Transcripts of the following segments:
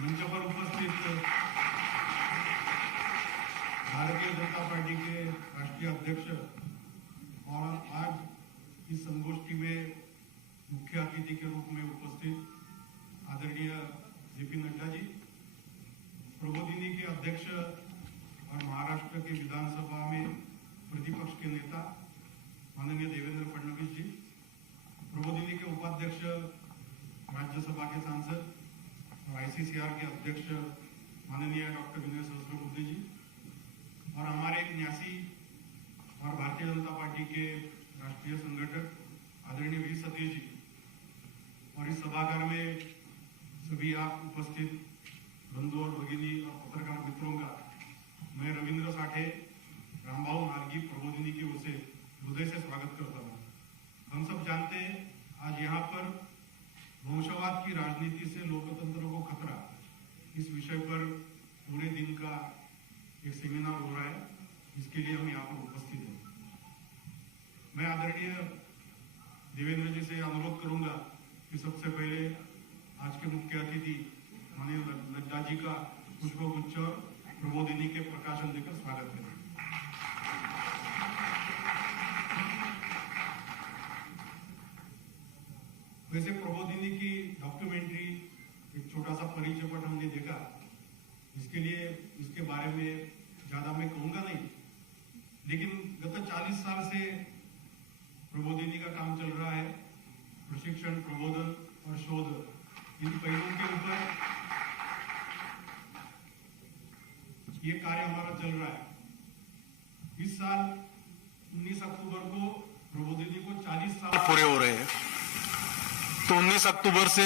मंच पर उपस्थित भारतीय जनता पार्टी के राष्ट्रीय अध्यक्ष और आज इस संगोष्ठी में मुख्य अतिथि के रूप में उपस्थित आदरणीय जेपी नड्डा जी, प्रबोधिनी के अध्यक्ष और महाराष्ट्र के विधानसभा में प्रतिपक्ष के नेता माननीय देवेंद्र फडणवीस जी, प्रबोधिनी के उपाध्यक्ष राज्यसभा के सांसद और आईसीसीआर के अध्यक्ष माननीय डॉक्टर विनय सहस्रबुद्धे जी, और हमारे न्यासी और भारतीय जनता पार्टी के राष्ट्रीय संगठक आदरणीय वी सतीश जी, और इस सभागार में सभी आप उपस्थित बंधु और भगिनी और पत्रकार मित्रों का मैं रविंद्र साठे, रामभाऊ नारगी, प्रबोधिनी की ओर से हृदय से स्वागत करता हूँ। हम सब जानते हैं आज यहाँ पर वंशवाद की राजनीति से लोकतंत्र को खतरा, इस विषय पर पूरे दिन का एक सेमिनार हो रहा है, इसके लिए हम यहाँ पर उपस्थित हैं। मैं आदरणीय देवेंद्र जी से अनुरोध करूंगा कि सबसे पहले आज के मुख्य अतिथि माननीय नड्डा जी का पुष्पगुच्छ और प्रबोधिनी के प्रकाशन देकर स्वागत करें। वैसे प्रबोधिनी की डॉक्यूमेंट्री एक छोटा सा परिचय पट हमने देखा, इसके लिए इसके बारे में ज्यादा मैं कहूंगा नहीं, लेकिन गत 40 साल से प्रबोधिनी का काम चल रहा है। प्रशिक्षण, प्रबोधन और शोध, इन पहलुओं के ऊपर ये कार्य हमारा चल रहा है। इस साल 19 अक्टूबर को प्रबोधिनी को 40 साल पूरे हो रहे हैं, तो 19 अक्टूबर से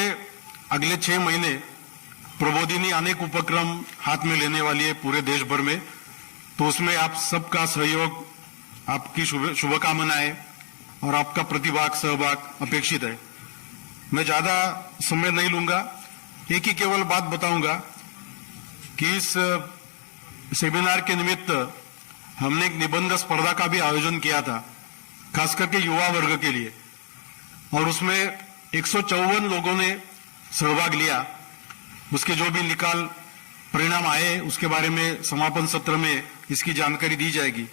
अगले 6 महीने प्रबोधिनी अनेक उपक्रम हाथ में लेने वाली है पूरे देश भर में। तो उसमें आप सबका सहयोग, आपकी शुभकामनाएं और आपका प्रतिभाग, सहभाग अपेक्षित है। मैं ज्यादा समय नहीं लूंगा, एक ही केवल बात बताऊंगा कि इस सेमिनार के निमित्त हमने एक निबंध स्पर्धा का भी आयोजन किया था, खास करके युवा वर्ग के लिए, और उसमें 154 लोगों ने सहभाग लिया। उसके जो भी निकाल परिणाम आए उसके बारे में समापन सत्र में इसकी जानकारी दी जाएगी।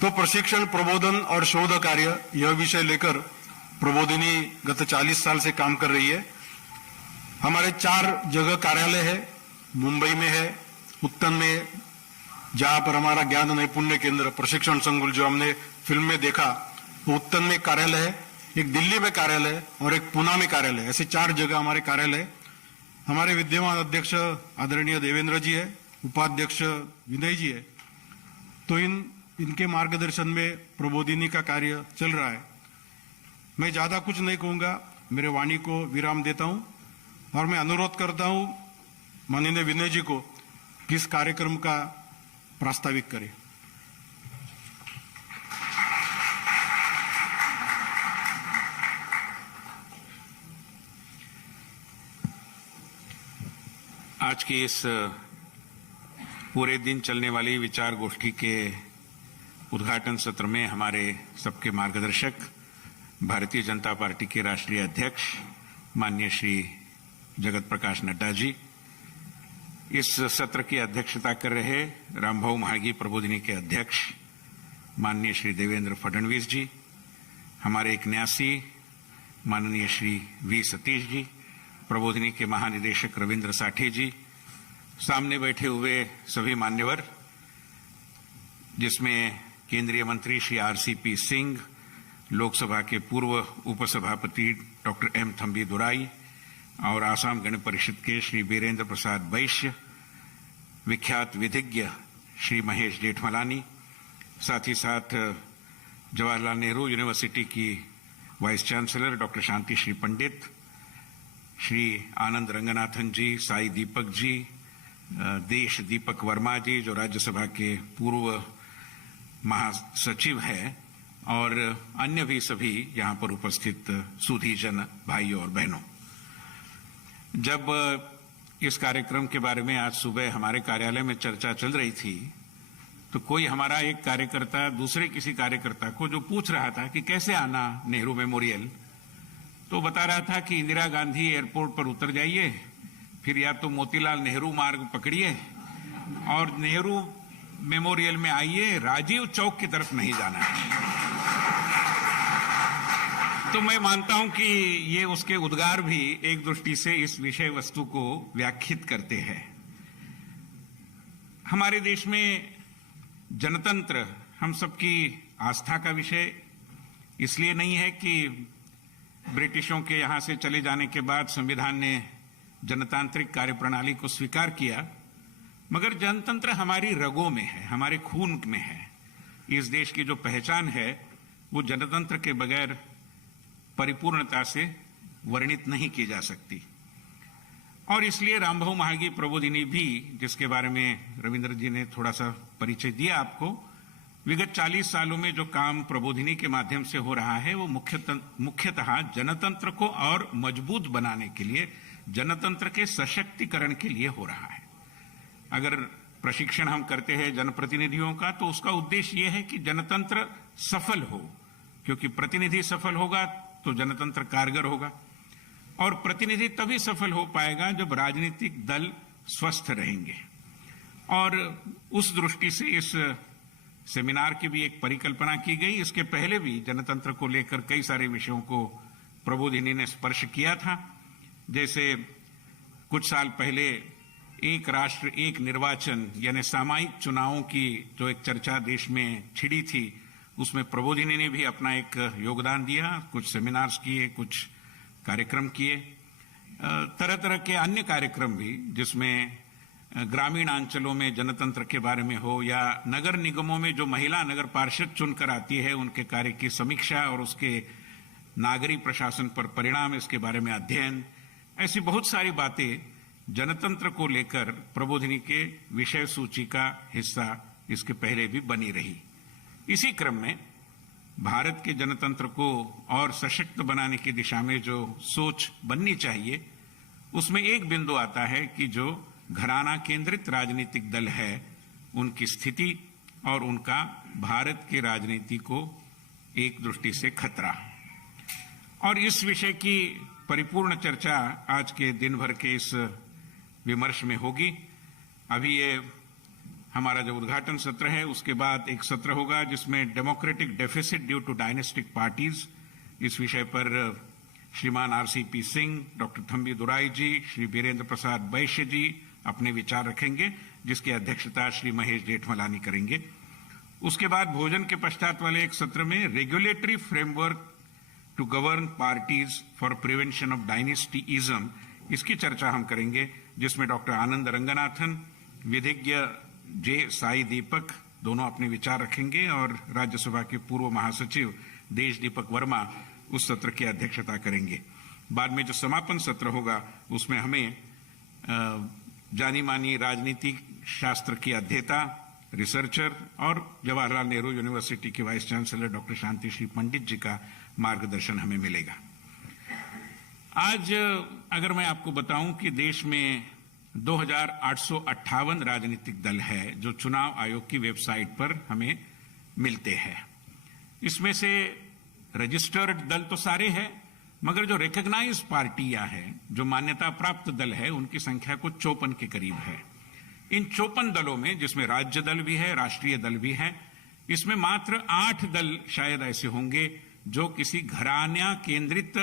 तो प्रशिक्षण, प्रबोधन और शोध कार्य, यह विषय लेकर प्रबोधिनी गत 40 साल से काम कर रही है। हमारे 4 जगह कार्यालय है, मुंबई में है, उत्तन में जहां पर हमारा ज्ञान नैपुण्य केंद्र प्रशिक्षण संकुल जो हमने फिल्म में देखा, वो उत्तन में कार्यालय है, एक दिल्ली में कार्यालय है और एक पुणे में कार्यालय है। ऐसे 4 जगह हमारे कार्यालय। हमारे विद्यमान अध्यक्ष आदरणीय देवेंद्र जी है, उपाध्यक्ष विनय जी है। तो इनके मार्गदर्शन में प्रबोधिनी का कार्य चल रहा है। मैं ज्यादा कुछ नहीं कहूंगा, मेरे वाणी को विराम देता हूं और मैं अनुरोध करता हूं माननीय विनय जी को कि इस कार्यक्रम का प्रास्ताविक करें। आज की इस पूरे दिन चलने वाली विचार गोष्ठी के उद्घाटन सत्र में हमारे सबके मार्गदर्शक, भारतीय जनता पार्टी के राष्ट्रीय अध्यक्ष माननीय श्री जगत प्रकाश नड्डा जी, इस सत्र की अध्यक्षता कर रहे रामभाऊ महागी प्रबोधिनी के अध्यक्ष माननीय श्री देवेंद्र फडणवीस जी, हमारे एक न्यासी माननीय श्री वी सतीश जी, प्रबोधिनी के महानिदेशक रविंद्र साठे जी, सामने बैठे हुए सभी मान्यवर, जिसमें केंद्रीय मंत्री श्री आरसीपी सिंह, लोकसभा के पूर्व उपसभापति डॉक्टर एम थम्बी दुराई और आसाम गण परिषद के श्री वीरेंद्र प्रसाद वैश्य, विख्यात विधिज्ञ श्री महेश जेठमलानी, साथ ही साथ जवाहरलाल नेहरू यूनिवर्सिटी की वाइस चांसलर डॉक्टर शांति श्री पंडित, श्री आनंद रंगनाथन जी, साई दीपक जी, देश दीपक वर्मा जी जो राज्यसभा के पूर्व महासचिव हैं, और अन्य भी सभी यहाँ पर उपस्थित सुधीजन भाइयों और बहनों। जब इस कार्यक्रम के बारे में आज सुबह हमारे कार्यालय में चर्चा चल रही थी, तो कोई हमारा एक कार्यकर्ता दूसरे किसी कार्यकर्ता को जो पूछ रहा था कि कैसे आना नेहरू मेमोरियल, तो बता रहा था कि इंदिरा गांधी एयरपोर्ट पर उतर जाइए, फिर या तो मोतीलाल नेहरू मार्ग पकड़िए और नेहरू मेमोरियल में आइए, राजीव चौक की तरफ नहीं जाना है। तो मैं मानता हूं कि ये उसके उद्गार भी एक दृष्टि से इस विषय वस्तु को व्याख्यात करते हैं। हमारे देश में जनतंत्र हम सबकी आस्था का विषय इसलिए नहीं है कि ब्रिटिशों के यहां से चले जाने के बाद संविधान ने जनतांत्रिक कार्यप्रणाली को स्वीकार किया, मगर जनतंत्र हमारी रगों में है, हमारे खून में है। इस देश की जो पहचान है वो जनतंत्र के बगैर परिपूर्णता से वर्णित नहीं की जा सकती। और इसलिए रामभाऊ महागी प्रबोधिनी भी, जिसके बारे में रविंद्र जी ने थोड़ा सा परिचय दिया आपको, विगत 40 सालों में जो काम प्रबोधिनी के माध्यम से हो रहा है वो मुख्यतः जनतंत्र को और मजबूत बनाने के लिए, जनतंत्र के सशक्तिकरण के लिए हो रहा है। अगर प्रशिक्षण हम करते हैं जनप्रतिनिधियों का तो उसका उद्देश्य यह है कि जनतंत्र सफल हो, क्योंकि प्रतिनिधि सफल होगा तो जनतंत्र कारगर होगा, और प्रतिनिधि तभी सफल हो पाएगा जब राजनीतिक दल स्वस्थ रहेंगे। और उस दृष्टि से इस सेमिनार की भी एक परिकल्पना की गई। इसके पहले भी जनतंत्र को लेकर कई सारे विषयों को प्रबोधिनी ने स्पर्श किया था। जैसे कुछ साल पहले एक राष्ट्र एक निर्वाचन यानी सामयिक चुनावों की जो एक चर्चा देश में छिड़ी थी, उसमें प्रबोधिनी ने भी अपना एक योगदान दिया, कुछ सेमिनार्स किए, कुछ कार्यक्रम किए, तरह तरह के अन्य कार्यक्रम भी जिसमें ग्रामीण अंचलों में जनतंत्र के बारे में हो या नगर निगमों में जो महिला नगर पार्षद चुनकर आती है उनके कार्य की समीक्षा और उसके नागरिक प्रशासन पर परिणाम, इसके बारे में अध्ययन, ऐसी बहुत सारी बातें जनतंत्र को लेकर प्रबोधिनी के विषय सूची का हिस्सा इसके पहले भी बनी रही। इसी क्रम में भारत के जनतंत्र को और सशक्त बनाने की दिशा में जो सोच बननी चाहिए, उसमें एक बिंदु आता है कि जो घराना केंद्रित राजनीतिक दल है उनकी स्थिति और उनका भारत की राजनीति को एक दृष्टि से खतरा। और इस विषय की परिपूर्ण चर्चा आज के दिन भर के इस विमर्श में होगी। अभी ये हमारा जो उद्घाटन सत्र है उसके बाद एक सत्र होगा जिसमें democratic deficit due to dynastic parties, इस विषय पर श्रीमान आरसीपी सिंह, डॉक्टर थम्बी दुराई जी, श्री वीरेंद्र प्रसाद बैश्य जी अपने विचार रखेंगे, जिसकी अध्यक्षता श्री महेश जेठमलानी करेंगे। उसके बाद भोजन के पश्चात वाले एक सत्र में regulatory framework to govern parties for prevention of dynasticism, इसकी चर्चा हम करेंगे, जिसमें डॉक्टर आनंद रंगनाथन, विधिज्ञ जे साई दीपक दोनों अपने विचार रखेंगे और राज्यसभा के पूर्व महासचिव देश दीपक वर्मा उस सत्र की अध्यक्षता करेंगे। बाद में जो समापन सत्र होगा उसमें हमें जानी मानी राजनीतिक शास्त्र की अध्येता, रिसर्चर और जवाहरलाल नेहरू यूनिवर्सिटी के वाइस चांसलर डॉक्टर शांति श्री पंडित जी का मार्गदर्शन हमें मिलेगा। आज अगर मैं आपको बताऊं कि देश में 2858 राजनीतिक दल है जो चुनाव आयोग की वेबसाइट पर हमें मिलते हैं। इसमें से रजिस्टर्ड दल तो सारे हैं, मगर जो रिकॉग्नाइज्ड पार्टियां हैं, जो मान्यता प्राप्त दल है, उनकी संख्या को 54 के करीब है। इन 54 दलों में, जिसमें राज्य दल भी है, राष्ट्रीय दल भी है, इसमें मात्र 8 दल शायद ऐसे होंगे जो किसी घराना केंद्रित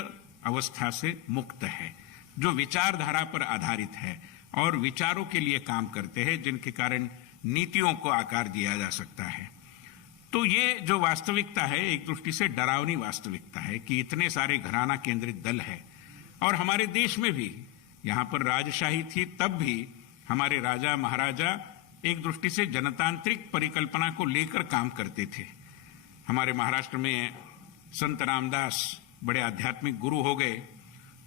अवस्था से मुक्त है, जो विचारधारा पर आधारित है और विचारों के लिए काम करते हैं, जिनके कारण नीतियों को आकार दिया जा सकता है। तो ये जो वास्तविकता है एक दृष्टि से डरावनी वास्तविकता है कि इतने सारे घराना केंद्रित दल है। और हमारे देश में भी यहां पर राजशाही थी, तब भी हमारे राजा महाराजा एक दृष्टि से जनतांत्रिक परिकल्पना को लेकर काम करते थे। हमारे महाराष्ट्र में संत रामदास बड़े आध्यात्मिक गुरु हो गए।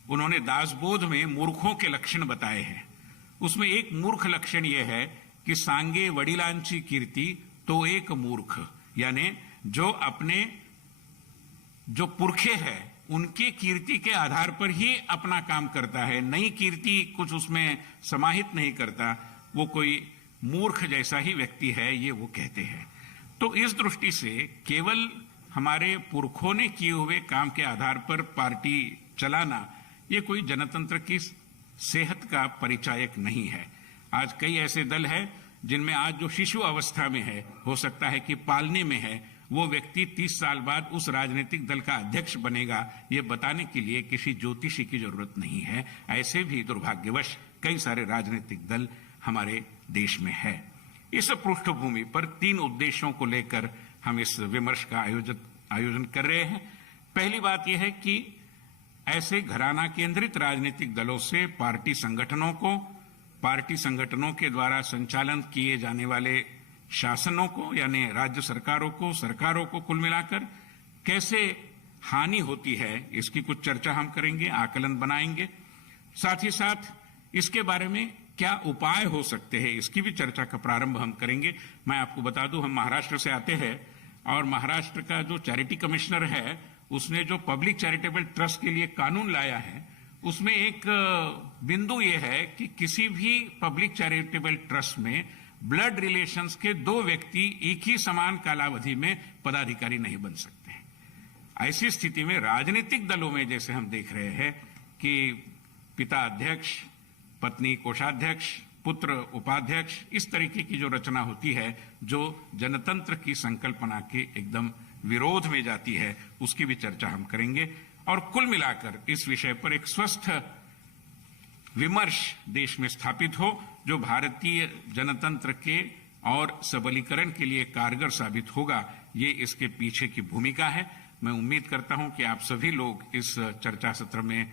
उन्होंने दासबोध में मूर्खों के लक्षण बताए हैं। उसमें एक मूर्ख लक्षण यह है कि सांगे वडिलांची कीर्ती तो एक मूर्ख, यानी जो पुरखे हैं उनके कीर्ति के आधार पर ही अपना काम करता है, नई कीर्ति कुछ उसमें समाहित नहीं करता, वो कोई मूर्ख जैसा ही व्यक्ति है, ये वो कहते हैं। तो इस दृष्टि से केवल हमारे पुरखों ने किए हुए काम के आधार पर पार्टी चलाना, ये कोई जनतंत्र की सेहत का परिचायक नहीं है। आज कई ऐसे दल हैं जिनमें आज जो शिशु अवस्था में है, हो सकता है कि पालने में है, वो व्यक्ति 30 साल बाद उस राजनीतिक दल का अध्यक्ष बनेगा, ये बताने के लिए किसी ज्योतिषी की जरूरत नहीं है। ऐसे भी दुर्भाग्यवश कई सारे राजनीतिक दल हमारे देश में है। इस पृष्ठभूमि पर 3 उद्देश्यों को लेकर हम इस विमर्श का आयोजन कर रहे हैं। पहली बात यह है कि ऐसे घराना केंद्रित राजनीतिक दलों से पार्टी संगठनों के द्वारा संचालन किए जाने वाले शासनों को, यानी राज्य सरकारों को कुल मिलाकर कैसे हानि होती है, इसकी कुछ चर्चा हम करेंगे, आकलन बनाएंगे। साथ ही साथ इसके बारे में क्या उपाय हो सकते हैं, इसकी भी चर्चा का प्रारंभ हम करेंगे। मैं आपको बता दूं, हम महाराष्ट्र से आते हैं और महाराष्ट्र का जो चैरिटी कमिश्नर है, उसने जो पब्लिक चैरिटेबल ट्रस्ट के लिए कानून लाया है, उसमें एक बिंदु यह है कि किसी भी पब्लिक चैरिटेबल ट्रस्ट में ब्लड रिलेशंस के 2 व्यक्ति एक ही समान कालावधि में पदाधिकारी नहीं बन सकते। ऐसी स्थिति में राजनीतिक दलों में जैसे हम देख रहे हैं कि पिता अध्यक्ष, पत्नी कोषाध्यक्ष, पुत्र उपाध्यक्ष, इस तरीके की जो रचना होती है, जो जनतंत्र की संकल्पना के एकदम विरोध में जाती है, उसकी भी चर्चा हम करेंगे। और कुल मिलाकर इस विषय पर एक स्वस्थ विमर्श देश में स्थापित हो, जो भारतीय जनतंत्र के और सबलीकरण के लिए कारगर साबित होगा। ये इसके पीछे की भूमिका है। मैं उम्मीद करता हूं कि आप सभी लोग इस चर्चा सत्र में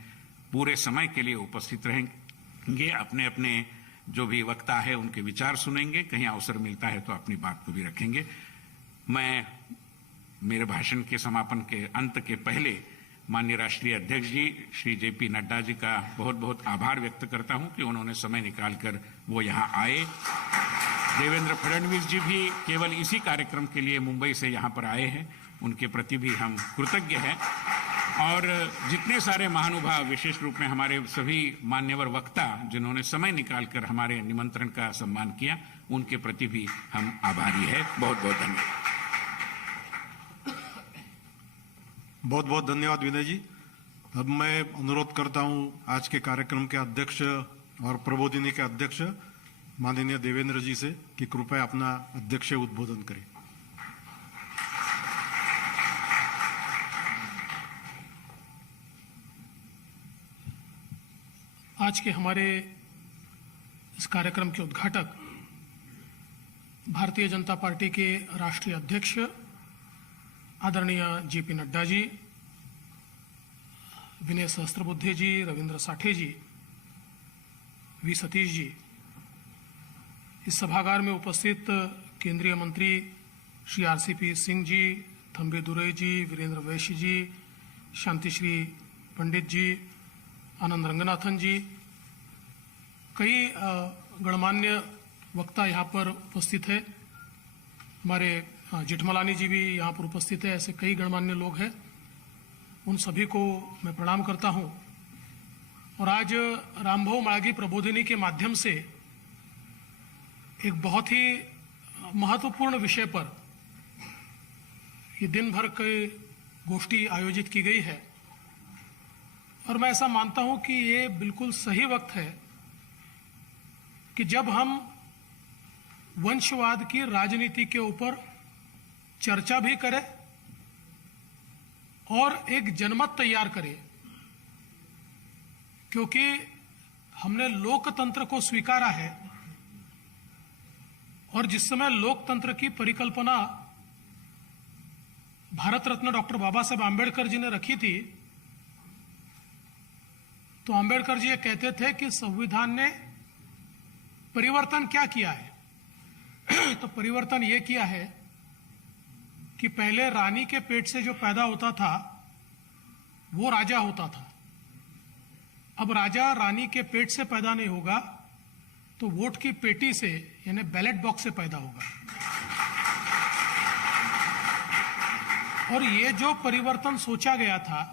पूरे समय के लिए उपस्थित रहेंगे, अपने अपने जो भी वक्ता है उनके विचार सुनेंगे, कहीं अवसर मिलता है तो अपनी बात को भी रखेंगे। मैं मेरे भाषण के समापन के अंत के पहले माननीय राष्ट्रीय अध्यक्ष जी श्री जेपी नड्डा जी का बहुत बहुत आभार व्यक्त करता हूं कि उन्होंने समय निकालकर वो यहां आए। देवेंद्र फडणवीस जी भी केवल इसी कार्यक्रम के लिए मुंबई से यहां पर आए हैं, उनके प्रति भी हम कृतज्ञ हैं। और जितने सारे महानुभाव, विशेष रूप में हमारे सभी मान्यवर वक्ता जिन्होंने समय निकालकर हमारे निमंत्रण का सम्मान किया, उनके प्रति भी हम आभारी हैं। बहुत बहुत धन्यवाद। बहुत बहुत धन्यवाद विनय जी। अब मैं अनुरोध करता हूं आज के कार्यक्रम के अध्यक्ष और प्रबोधिनी के अध्यक्ष माननीय देवेंद्र जी से कि कृपया अपना अध्यक्ष उद्बोधन करें। आज के हमारे इस कार्यक्रम के उद्घाटक भारतीय जनता पार्टी के राष्ट्रीय अध्यक्ष आदरणीय जेपी नड्डा जी, विनय सहस्त्रबुद्धे जी, रविंद्र साठे जी, वी सतीश जी, इस सभागार में उपस्थित केंद्रीय मंत्री श्री आरसीपी सिंह जी, थम्बी दुरई जी, वीरेंद्र वैश्य जी, शांतिश्री पंडित जी, आनंद रंगनाथन जी, कई गणमान्य वक्ता यहाँ पर उपस्थित है। हमारे जेठमलानी जी भी यहाँ पर उपस्थित है। ऐसे कई गणमान्य लोग हैं, उन सभी को मैं प्रणाम करता हूँ। और आज रामभाऊ माळगी प्रबोधिनी के माध्यम से एक बहुत ही महत्वपूर्ण विषय पर ये दिन भर की गोष्ठी आयोजित की गई है। और मैं ऐसा मानता हूं कि ये बिल्कुल सही वक्त है कि जब हम वंशवाद की राजनीति के ऊपर चर्चा भी करें और एक जनमत तैयार करें, क्योंकि हमने लोकतंत्र को स्वीकारा है और जिस समय लोकतंत्र की परिकल्पना भारत रत्न डॉक्टर बाबा साहेब आंबेडकर जी ने रखी थी, तो आंबेडकर जी ये कहते थे कि संविधान ने परिवर्तन क्या किया है तो परिवर्तन ये किया है कि पहले रानी के पेट से जो पैदा होता था वो राजा होता था। अब राजा रानी के पेट से पैदा नहीं होगा, तो वोट की पेटी से यानी बैलेट बॉक्स से पैदा होगा। और ये जो परिवर्तन सोचा गया था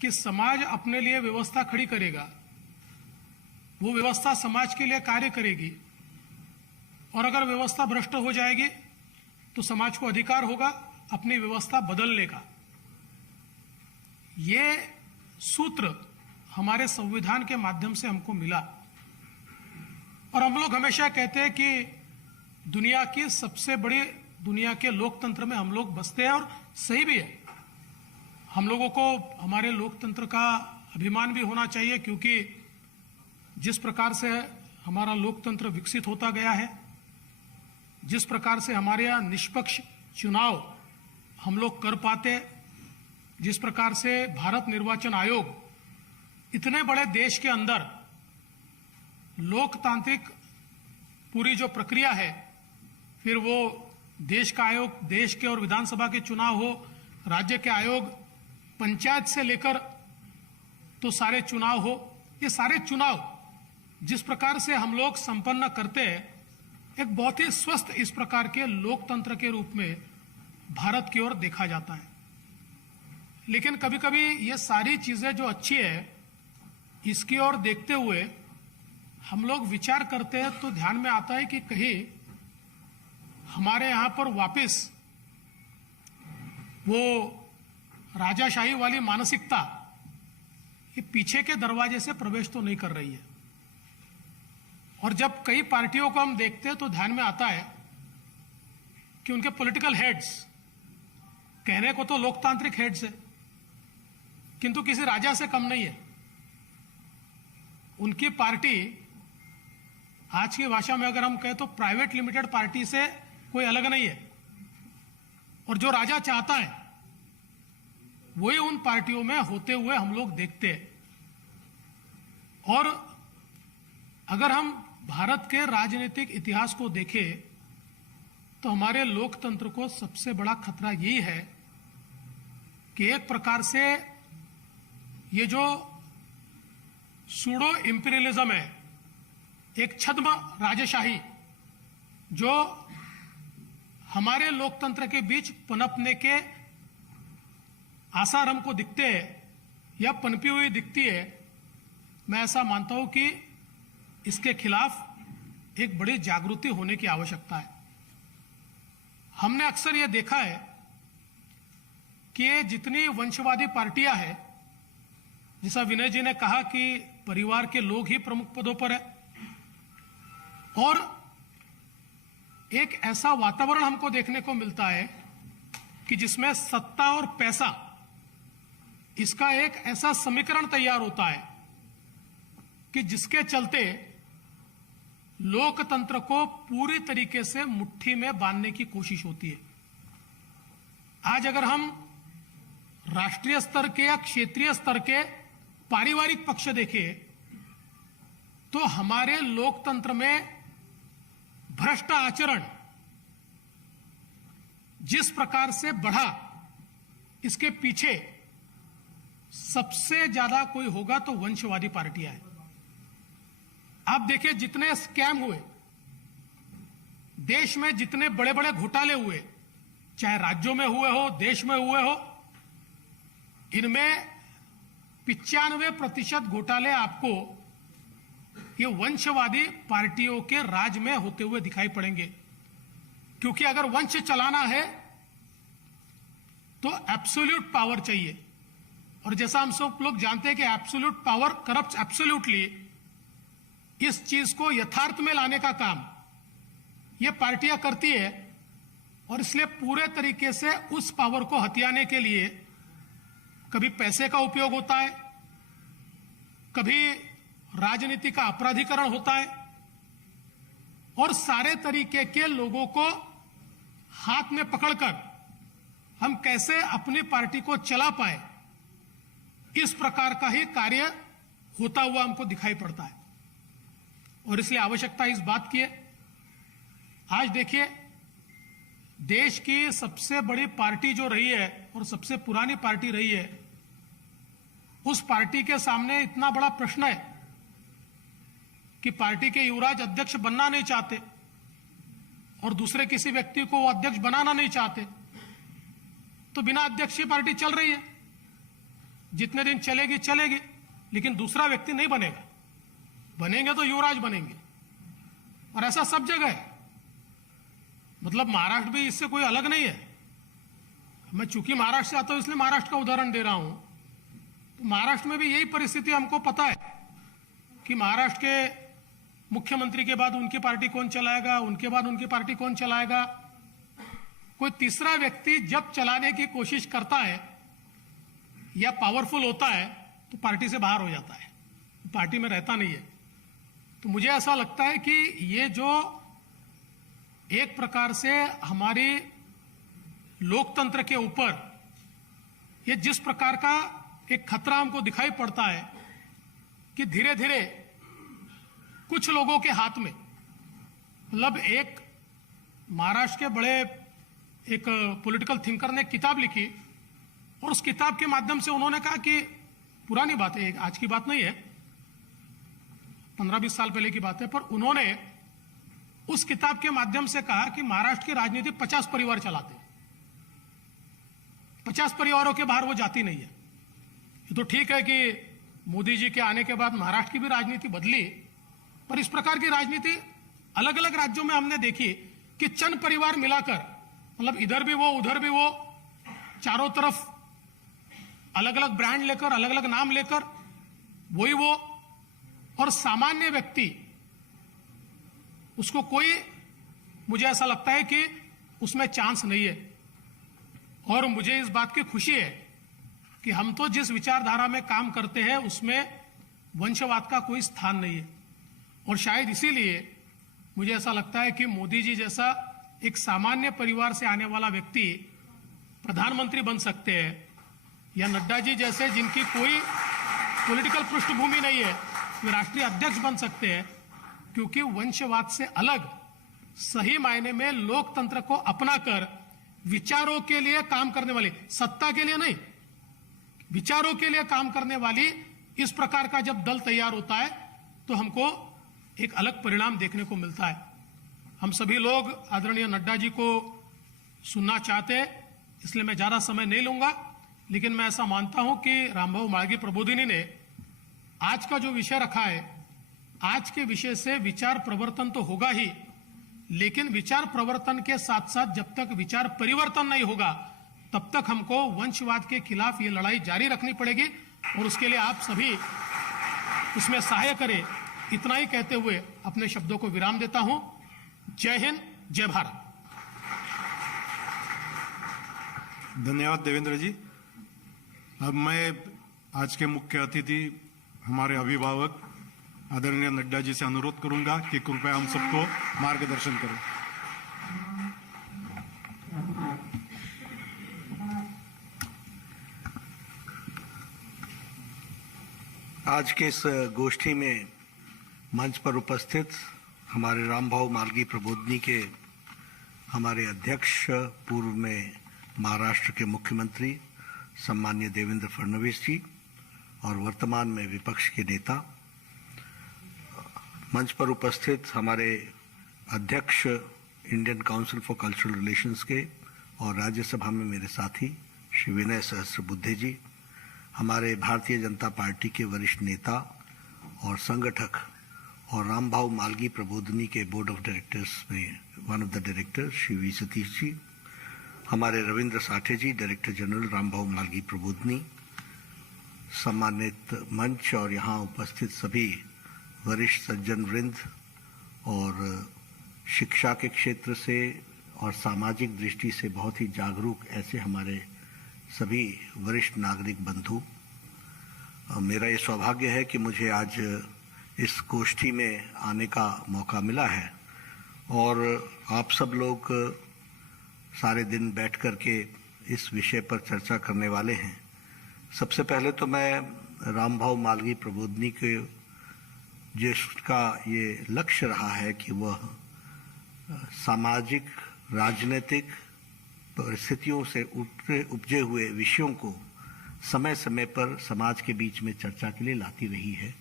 कि समाज अपने लिए व्यवस्था खड़ी करेगा, वो व्यवस्था समाज के लिए कार्य करेगी, और अगर व्यवस्था भ्रष्ट हो जाएगी तो समाज को अधिकार होगा अपनी व्यवस्था बदलने का। ये सूत्र हमारे संविधान के माध्यम से हमको मिला। और हम लोग हमेशा कहते हैं कि दुनिया की सबसे बड़ी, दुनिया के लोकतंत्र में हम लोग बसते हैं, और सही भी है। हम लोगों को हमारे लोकतंत्र का अभिमान भी होना चाहिए, क्योंकि जिस प्रकार से हमारा लोकतंत्र विकसित होता गया है, जिस प्रकार से हमारे यहाँ निष्पक्ष चुनाव हम लोग कर पाते, जिस प्रकार से भारत निर्वाचन आयोग इतने बड़े देश के अंदर लोकतांत्रिक पूरी जो प्रक्रिया है, फिर वो देश का आयोग, देश के और विधानसभा के चुनाव हो, राज्य के आयोग, पंचायत से लेकर तो सारे चुनाव हो, ये सारे चुनाव जिस प्रकार से हम लोग संपन्न करते हैं, एक बहुत ही स्वस्थ इस प्रकार के लोकतंत्र के रूप में भारत की ओर देखा जाता है। लेकिन कभी कभी ये सारी चीजें जो अच्छी है, इसकी ओर देखते हुए हम लोग विचार करते हैं तो ध्यान में आता है कि कहीं हमारे यहां पर वापस वो राजाशाही वाली मानसिकता ये पीछे के दरवाजे से प्रवेश तो नहीं कर रही है। और जब कई पार्टियों को हम देखते हैं तो ध्यान में आता है कि उनके पॉलिटिकल हेड्स, कहने को तो लोकतांत्रिक हेड्स है, किंतु किसी राजा से कम नहीं है। उनकी पार्टी आज की भाषा में अगर हम कहें तो प्राइवेट लिमिटेड पार्टी से कोई अलग नहीं है। और जो राजा चाहता है वही उन पार्टियों में होते हुए हम लोग देखते हैं। और अगर हम भारत के राजनीतिक इतिहास को देखें तो हमारे लोकतंत्र को सबसे बड़ा खतरा यही है कि एक प्रकार से ये जो सूडो इंपीरियलिज्म है, एक छद्म राजशाही जो हमारे लोकतंत्र के बीच पनपने के आसार हमको दिखते हैं या पनपी हुई दिखती है, मैं ऐसा मानता हूं कि इसके खिलाफ एक बड़ी जागृति होने की आवश्यकता है। हमने अक्सर यह देखा है कि ये जितनी वंशवादी पार्टियां हैं, जैसा विनय जी ने कहा कि परिवार के लोग ही प्रमुख पदों पर है, और एक ऐसा वातावरण हमको देखने को मिलता है कि जिसमें सत्ता और पैसा, इसका एक ऐसा समीकरण तैयार होता है कि जिसके चलते लोकतंत्र को पूरी तरीके से मुट्ठी में बांधने की कोशिश होती है। आज अगर हम राष्ट्रीय स्तर के या क्षेत्रीय स्तर के पारिवारिक पक्ष देखें तो हमारे लोकतंत्र में भ्रष्ट आचरण जिस प्रकार से बढ़ा, इसके पीछे सबसे ज्यादा कोई होगा तो वंशवादी पार्टियां हैं। आप देखिए जितने स्कैम हुए, देश में जितने बड़े बड़े घोटाले हुए, चाहे राज्यों में हुए हो, देश में हुए हो, इनमें 95% घोटाले आपको ये वंशवादी पार्टियों के राज में होते हुए दिखाई पड़ेंगे। क्योंकि अगर वंश चलाना है तो एब्सोल्यूट पावर चाहिए, और जैसा हम सब लोग जानते हैं कि एब्सोल्यूट पावर करप्ट एब्सोल्यूटली, इस चीज को यथार्थ में लाने का काम ये पार्टियां करती है। और इसलिए पूरे तरीके से उस पावर को हथियाने के लिए कभी पैसे का उपयोग होता है, कभी राजनीति का अपराधीकरण होता है, और सारे तरीके के लोगों को हाथ में पकड़कर हम कैसे अपनी पार्टी को चला पाए, इस प्रकार का ही कार्य होता हुआ हमको दिखाई पड़ता है। और इसलिए आवश्यकता इस बात की है। आज देखिए देश की सबसे बड़ी पार्टी जो रही है और सबसे पुरानी पार्टी रही है, उस पार्टी के सामने इतना बड़ा प्रश्न है कि पार्टी के युवराज अध्यक्ष बनना नहीं चाहते और दूसरे किसी व्यक्ति को वो अध्यक्ष बनाना नहीं चाहते, तो बिना अध्यक्ष की पार्टी चल रही है। जितने दिन चलेगी चलेगी, लेकिन दूसरा व्यक्ति नहीं बनेगा। बनेंगे तो युवराज बनेंगे, और ऐसा सब जगह है। मतलब महाराष्ट्र भी इससे कोई अलग नहीं है। मैं चूंकि महाराष्ट्र से आता हूं इसलिए महाराष्ट्र का उदाहरण दे रहा हूं महाराष्ट्र में भी यही परिस्थिति हमको पता है कि महाराष्ट्र के मुख्यमंत्री के बाद उनकी पार्टी कौन चलाएगा, उनके बाद उनकी पार्टी कौन चलाएगा। कोई तीसरा व्यक्ति जब चलाने की कोशिश करता है या पावरफुल होता है तो पार्टी से बाहर हो जाता है, पार्टी में रहता नहीं है। तो मुझे ऐसा लगता है कि ये जो एक प्रकार से हमारी लोकतंत्र के ऊपर ये जिस प्रकार का एक खतरा हमको दिखाई पड़ता है कि धीरे धीरे कुछ लोगों के हाथ में, मतलब एक महाराष्ट्र के बड़े एक पॉलिटिकल थिंकर ने किताब लिखी और उस किताब के माध्यम से उन्होंने कहा कि पुरानी बात है, आज की बात नहीं है, 15-20 साल पहले की बात है, पर उन्होंने उस किताब के माध्यम से कहा कि महाराष्ट्र की राजनीति 50 परिवार चलाते हैं, 50 परिवारों के बाहर वो जाती नहीं है। ये तो ठीक है कि मोदी जी के आने के बाद महाराष्ट्र की भी राजनीति बदली, पर इस प्रकार की राजनीति अलग अलग राज्यों में हमने देखी कि चंद परिवार मिलाकर, मतलब इधर भी वो उधर भी वो, चारों तरफ अलग अलग ब्रांड लेकर, अलग अलग नाम लेकर वही वो, और सामान्य व्यक्ति उसको कोई, मुझे ऐसा लगता है कि उसमें चांस नहीं है। और मुझे इस बात की खुशी है कि हम तो जिस विचारधारा में काम करते हैं उसमें वंशवाद का कोई स्थान नहीं है। और शायद इसीलिए मुझे ऐसा लगता है कि मोदी जी जैसा एक सामान्य परिवार से आने वाला व्यक्ति प्रधानमंत्री बन सकते हैं, या नड्डा जी जैसे जिनकी कोई पॉलिटिकल पृष्ठभूमि नहीं है वे राष्ट्रीय अध्यक्ष बन सकते हैं, क्योंकि वंशवाद से अलग सही मायने में लोकतंत्र को अपनाकर विचारों के लिए काम करने वाली, सत्ता के लिए नहीं, विचारों के लिए काम करने वाली इस प्रकार का जब दल तैयार होता है तो हमको एक अलग परिणाम देखने को मिलता है। हम सभी लोग आदरणीय नड्डा जी को सुनना चाहते हैं, इसलिए मैं ज्यादा समय नहीं लूंगा, लेकिन मैं ऐसा मानता हूं कि रामभाऊ माळगी प्रबोधिनी ने आज का जो विषय रखा है, आज के विषय से विचार प्रवर्तन तो होगा ही, लेकिन विचार प्रवर्तन के साथ साथ जब तक विचार परिवर्तन नहीं होगा तब तक हमको वंशवाद के खिलाफ ये लड़ाई जारी रखनी पड़ेगी, और उसके लिए आप सभी उसमें सहाय करें। इतना ही कहते हुए अपने शब्दों को विराम देता हूं। जय हिंद, जय भारत। धन्यवाद देवेंद्र जी। अब मैं आज के मुख्य अतिथि हमारे अभिभावक आदरणीय नड्डा जी से अनुरोध करूंगा कि कृपया हम सबको मार्गदर्शन करें। आज के इस गोष्ठी में मंच पर उपस्थित हमारे रामभाऊ माळगी प्रबोधिनी के हमारे अध्यक्ष, पूर्व में महाराष्ट्र के मुख्यमंत्री सम्माननीय देवेंद्र फडणवीस जी और वर्तमान में विपक्ष के नेता, मंच पर उपस्थित हमारे अध्यक्ष Indian council for cultural relations के और राज्यसभा में मेरे साथी श्री विनय सहस्रबुद्धे जी, हमारे भारतीय जनता पार्टी के वरिष्ठ नेता और संगठक और रामभाऊ माळगी प्रबोधिनी के बोर्ड ऑफ डायरेक्टर्स में one of the director Shri V Satish ji, हमारे रविंद्र साठे जी, डायरेक्टर जनरल रामभाऊ माळगी प्रबोधिनी, सम्मानित मंच और यहाँ उपस्थित सभी वरिष्ठ सज्जन वृंद और शिक्षा के क्षेत्र से और सामाजिक दृष्टि से बहुत ही जागरूक ऐसे हमारे सभी वरिष्ठ नागरिक बंधु, मेरा ये सौभाग्य है कि मुझे आज इस गोष्ठी में आने का मौका मिला है और आप सब लोग सारे दिन बैठ कर के इस विषय पर चर्चा करने वाले हैं। सबसे पहले तो मैं रामभाऊ माळगी प्रबोधिनी के जिसका ये लक्ष्य रहा है कि वह सामाजिक राजनीतिक परिस्थितियों से उपजे हुए विषयों को समय समय पर समाज के बीच में चर्चा के लिए लाती रही है।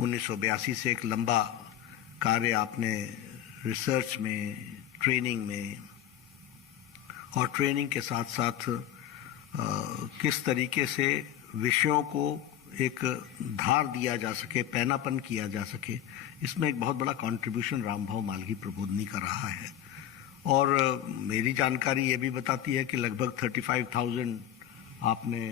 1982 से एक लंबा कार्य आपने रिसर्च में, ट्रेनिंग में और ट्रेनिंग के साथ साथ किस तरीके से विषयों को एक धार दिया जा सके, पैनापन किया जा सके, इसमें एक बहुत बड़ा कंट्रीब्यूशन रामभाऊ माळगी प्रबोधिनी का रहा है। और मेरी जानकारी ये भी बताती है कि लगभग 35,000 आपने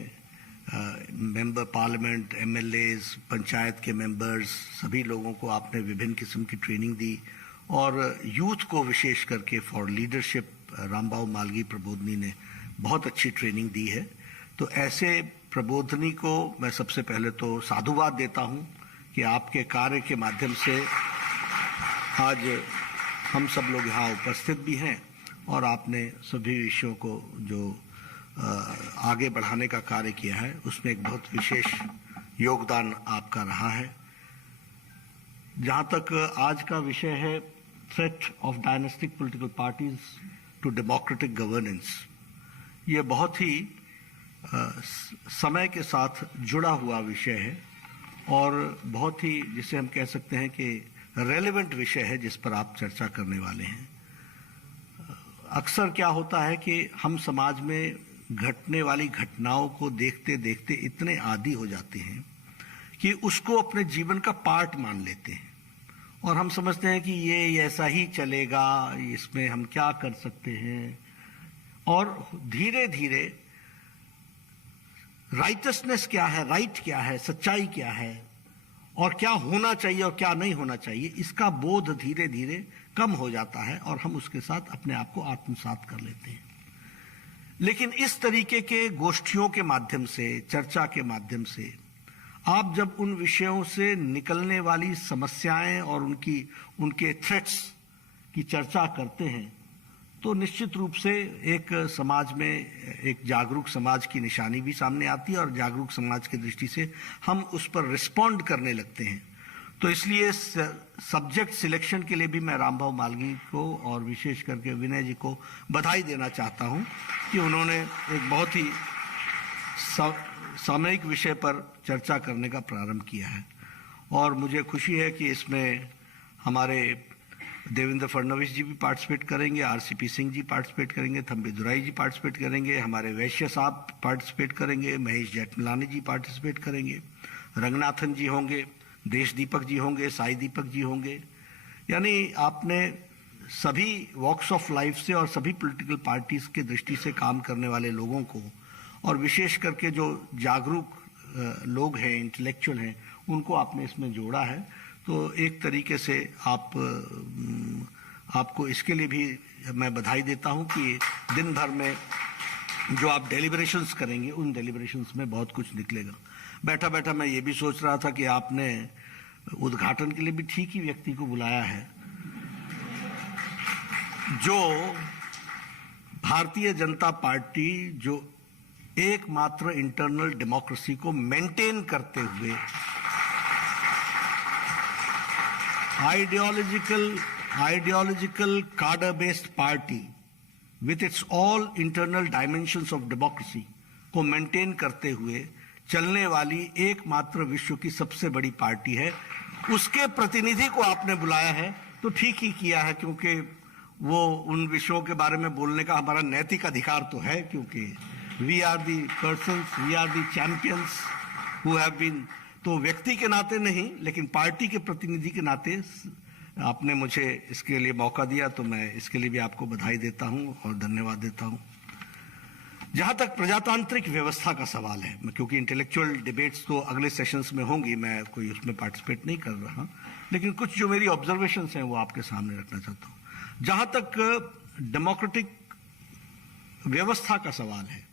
मेंबर पार्लियामेंट, एमएलएज, पंचायत के मेंबर्स, सभी लोगों को आपने विभिन्न किस्म की ट्रेनिंग दी और यूथ को विशेष करके फॉर लीडरशिप रामबाबू मालगी प्रबोधनी ने बहुत अच्छी ट्रेनिंग दी है। तो ऐसे प्रबोधनी को मैं सबसे पहले तो साधुवाद देता हूं कि आपके कार्य के माध्यम से आज हम सब लोग यहाँ उपस्थित भी हैं और आपने सभी विषयों को जो आगे बढ़ाने का कार्य किया है उसमें एक बहुत विशेष योगदान आपका रहा है। जहां तक आज का विषय है threat of dynastic political parties to democratic governance, ये बहुत ही समय के साथ जुड़ा हुआ विषय है और बहुत ही जिसे हम कह सकते हैं कि रेलेवेंट विषय है जिस पर आप चर्चा करने वाले हैं। अक्सर क्या होता है कि हम समाज में घटने वाली घटनाओं को देखते देखते इतने आदी हो जाते हैं कि उसको अपने जीवन का पार्ट मान लेते हैं और हम समझते हैं कि ये ऐसा ही चलेगा, इसमें हम क्या कर सकते हैं। और धीरे धीरे राइटसनेस क्या है, राइट क्या है, सच्चाई क्या है और क्या होना चाहिए और क्या नहीं होना चाहिए, इसका बोध धीरे धीरे कम हो जाता है और हम उसके साथ अपने आप को आत्मसात कर लेते हैं। लेकिन इस तरीके के गोष्ठियों के माध्यम से, चर्चा के माध्यम से आप जब उन विषयों से निकलने वाली समस्याएं और उनके थ्रेट्स की चर्चा करते हैं तो निश्चित रूप से एक समाज में एक जागरूक समाज की निशानी भी सामने आती है और जागरूक समाज की दृष्टि से हम उस पर रिस्पॉन्ड करने लगते हैं। तो इसलिए सब्जेक्ट सिलेक्शन के लिए भी मैं रामबाबू मालगी को और विशेष करके विनय जी को बधाई देना चाहता हूं कि उन्होंने एक बहुत ही सामयिक विषय पर चर्चा करने का प्रारंभ किया है और मुझे खुशी है कि इसमें हमारे देवेंद्र फडणवीस जी भी पार्टिसिपेट करेंगे, आरसीपी सिंह जी पार्टिसिपेट करेंगे, थम्बी दुराई जी पार्टिसिपेट करेंगे, हमारे वैश्य साहब पार्टिसिपेट करेंगे, महेश जेठमलानी जी पार्टिसिपेट करेंगे, रंगनाथन जी होंगे, देश दीपक जी होंगे, साई दीपक जी होंगे। यानी आपने सभी वॉक्स ऑफ लाइफ से और सभी पॉलिटिकल पार्टीज के दृष्टि से काम करने वाले लोगों को और विशेष करके जो जागरूक लोग हैं, इंटेलेक्चुअल हैं, उनको आपने इसमें जोड़ा है। तो एक तरीके से आपको इसके लिए भी मैं बधाई देता हूं कि दिन भर में जो आप डेलिब्रेशंस करेंगे उन डेलिब्रेशंस में बहुत कुछ निकलेगा। बैठा बैठा मैं ये भी सोच रहा था कि आपने उद्घाटन के लिए भी ठीक ही व्यक्ति को बुलाया है जो भारतीय जनता पार्टी जो एकमात्र इंटरनल डेमोक्रेसी को मेंटेन करते हुए आइडियोलॉजिकल कार्डर based party with its all internal dimensions of democracy को मेंटेन करते हुए चलने वाली एकमात्र विश्व की सबसे बड़ी पार्टी है, उसके प्रतिनिधि को आपने बुलाया है तो ठीक ही किया है, क्योंकि वो उन विषयों के बारे में बोलने का हमारा नैतिक अधिकार तो है, क्योंकि we are the persons, we are the champions who have been. तो व्यक्ति के नाते नहीं लेकिन पार्टी के प्रतिनिधि के नाते आपने मुझे इसके लिए मौका दिया, तो मैं इसके लिए भी आपको बधाई देता हूं और धन्यवाद देता हूं। जहां तक प्रजातांत्रिक व्यवस्था का सवाल है, क्योंकि इंटेलेक्चुअल डिबेट्स तो अगले सेशंस में होंगी, मैं कोई उसमें पार्टिसिपेट नहीं कर रहा, लेकिन कुछ जो मेरी ऑब्जर्वेशंस हैं वो आपके सामने रखना चाहता हूं। जहां तक डेमोक्रेटिक व्यवस्था का सवाल है,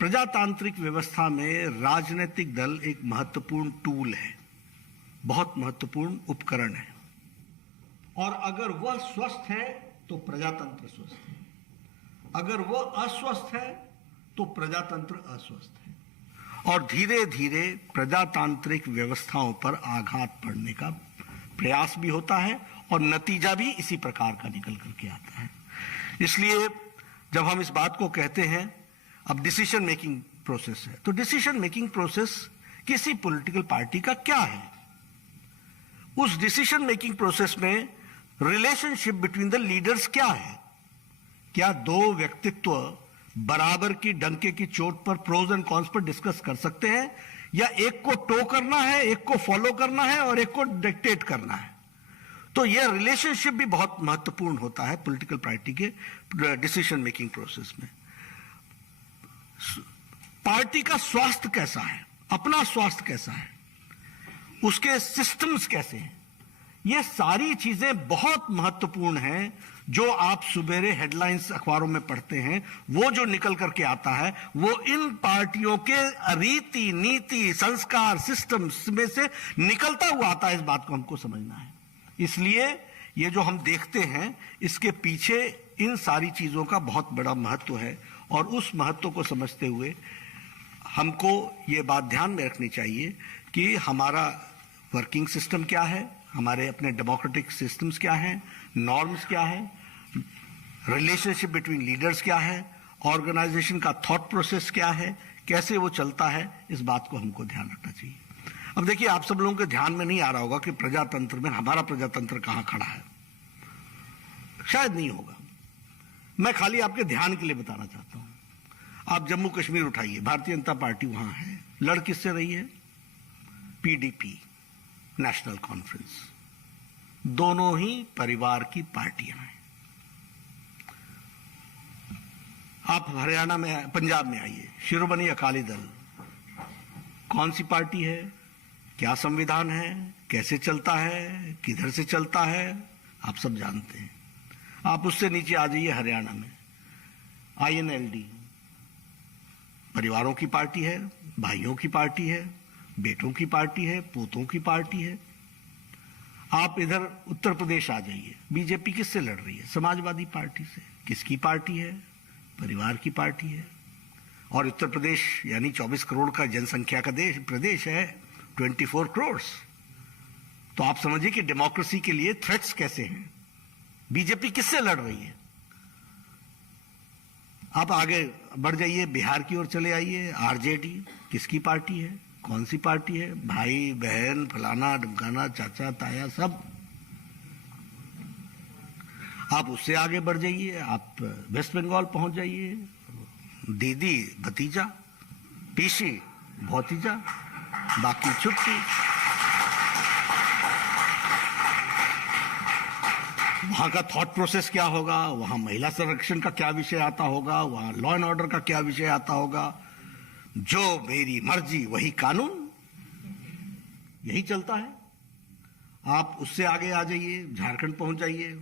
प्रजातांत्रिक व्यवस्था में राजनीतिक दल एक महत्वपूर्ण टूल है, बहुत महत्वपूर्ण उपकरण है, और अगर वह स्वस्थ है तो प्रजातंत्र स्वस्थ है, अगर वह अस्वस्थ है तो प्रजातंत्र अस्वस्थ है। और धीरे धीरे प्रजातांत्रिक व्यवस्थाओं पर आघात पड़ने का प्रयास भी होता है और नतीजा भी इसी प्रकार का निकल करके आता है। इसलिए जब हम इस बात को कहते हैं, अब डिसीजन मेकिंग प्रोसेस है, तो डिसीजन मेकिंग प्रोसेस किसी पॉलिटिकल पार्टी का क्या है? उस डिसीजन मेकिंग प्रोसेस में रिलेशनशिप बिटवीन द लीडर्स क्या है? क्या दो व्यक्तित्व बराबर की डंके की चोट पर प्रोज एंड कॉन्स पर डिस्कस कर सकते हैं, या एक को टो करना है, एक को फॉलो करना है और एक को डिक्टेट करना है? तो यह रिलेशनशिप भी बहुत महत्वपूर्ण होता है पॉलिटिकल पार्टी के डिसीजन मेकिंग प्रोसेस में। पार्टी का स्वास्थ्य कैसा है, अपना स्वास्थ्य कैसा है, उसके सिस्टम्स कैसे हैं, ये सारी चीजें बहुत महत्वपूर्ण हैं। जो आप सुबेरे हेडलाइंस अखबारों में पढ़ते हैं, वो जो निकल करके आता है, वो इन पार्टियों के रीति नीति संस्कार सिस्टम्स में से निकलता हुआ आता है। इस बात को हमको समझना है। इसलिए ये जो हम देखते हैं, इसके पीछे इन सारी चीजों का बहुत बड़ा महत्व है, और उस महत्व को समझते हुए हमको ये बात ध्यान में रखनी चाहिए कि हमारा वर्किंग सिस्टम क्या है, हमारे अपने डेमोक्रेटिक सिस्टम्स क्या हैं, नॉर्म्स क्या है, रिलेशनशिप बिटवीन लीडर्स क्या है, ऑर्गेनाइजेशन का थॉट प्रोसेस क्या है, कैसे वो चलता है, इस बात को हमको ध्यान रखना चाहिए। अब देखिए, आप सब लोगों के ध्यान में नहीं आ रहा होगा कि प्रजातंत्र में हमारा प्रजातंत्र कहां खड़ा है, शायद नहीं होगा। मैं खाली आपके ध्यान के लिए बताना चाहता हूं। आप जम्मू कश्मीर उठाइए, भारतीय जनता पार्टी वहां है, लड़ किससे रही है? पीडीपी, नेशनल कॉन्फ्रेंस, दोनों ही परिवार की पार्टियां हैं। आप हरियाणा में, पंजाब में आइए, शिरोमणि अकाली दल कौन सी पार्टी है, क्या संविधान है, कैसे चलता है, किधर से चलता है, आप सब जानते हैं। आप उससे नीचे आ जाइए, हरियाणा में आईएनएलडी परिवारों की पार्टी है, भाइयों की पार्टी है, बेटों की पार्टी है, पोतों की पार्टी है। आप इधर उत्तर प्रदेश आ जाइए, बीजेपी किससे लड़ रही है? समाजवादी पार्टी से। किसकी पार्टी है? परिवार की पार्टी है। और उत्तर प्रदेश यानी 24 करोड़ का जनसंख्या का प्रदेश है, 24 करोड़। तो आप समझिए कि डेमोक्रेसी के लिए थ्रेट्स कैसे हैं। बीजेपी किससे लड़ रही है? आप आगे बढ़ जाइए, बिहार की ओर चले आइए, आरजेडी किसकी पार्टी है, कौन सी पार्टी है? भाई बहन फलाना ढमकाना, चाचा ताया सब। आप उससे आगे बढ़ जाइए, आप वेस्ट बंगाल पहुंच जाइए, दीदी भतीजा, पीसी भौतीजा, बाकी छुट्टी। वहां का थॉट प्रोसेस क्या होगा, वहां महिला संरक्षण का क्या विषय आता होगा, वहां लॉ एंड ऑर्डर का क्या विषय आता होगा, जो मेरी मर्जी वही कानून, यही चलता है। आप उससे आगे आ जाइए, झारखंड पहुंच जाइए,